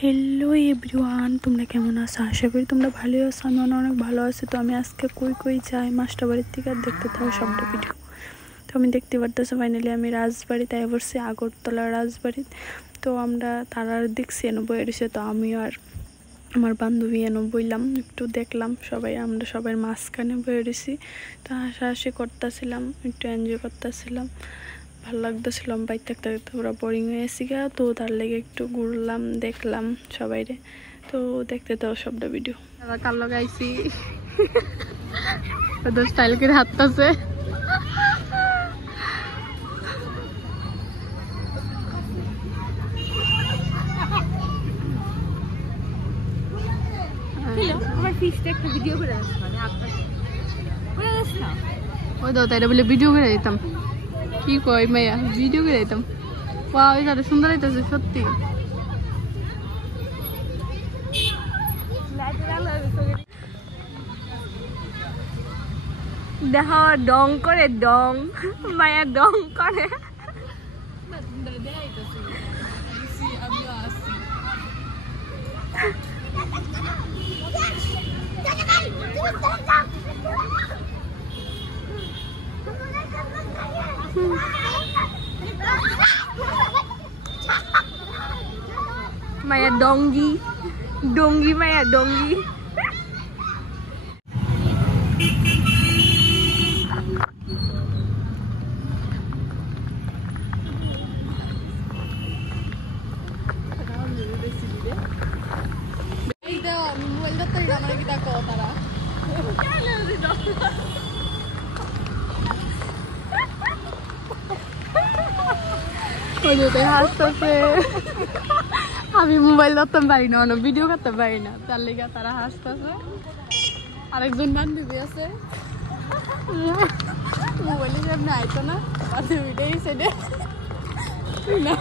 Hello everyone, তোমরা কেমন আছো? আশা করি তোমরা ভালোই আছো। আমি অনেক ভালো আছি। তো আমি আজকে কই যাই মাস্টার বাড়ির থেকে, আর দেখতে থাকো সবটা ভিডিও। তো আমি দেখতে পারতেছি ফাইনালি আমি রাজবাড়িতে আই পড়ছি, আগরতলা রাজবাড়ি। তো আমরা তারার দেখছি এনে বয়ে রয়েছে। তো আমিও আর আমার বান্ধবী এনে বইলাম, একটু দেখলাম সবাই, আমরা সবাই মাঝখানে বয়ে রয়েছি। তো হাসাহাসি করতেছিলাম, একটু এনজয় করতেছিলাম, ভালো লাগতেছিলাম। বাইক থাকতে থাকতে পুরো বোরিং হয়েছি গা। তো তার লেগে একটু ঘুরলাম, দেখলাম সবাইরে। তো দেখতে তো সবটা ভিডিও। আবার কাল লাগাইছি ওদের স্টাইল করে হাঁটতেছে। ওই তো তাই বলে ভিডিও করে দিতাম। কি কই মাইয়া, ভিডিও করে দিতাম। ওয়া ওই তারা সুন্দর হইতেছে সত্যি। দেখা ডং করে, ডং মায়া ডং করে। মায়া ডঙ্গি ডঙ্গি, মায়া ডঙ্গি। হাসতেছে। আমি মোবাইল ধরতে পারি না, ভিডিও করতে পারি না, তার লেগে তারা হাসতেছে। আরেকজন বান্ধবী আছে, মোবাইলের সামনে আইতো না, বান্ধবীটাই সেটা না।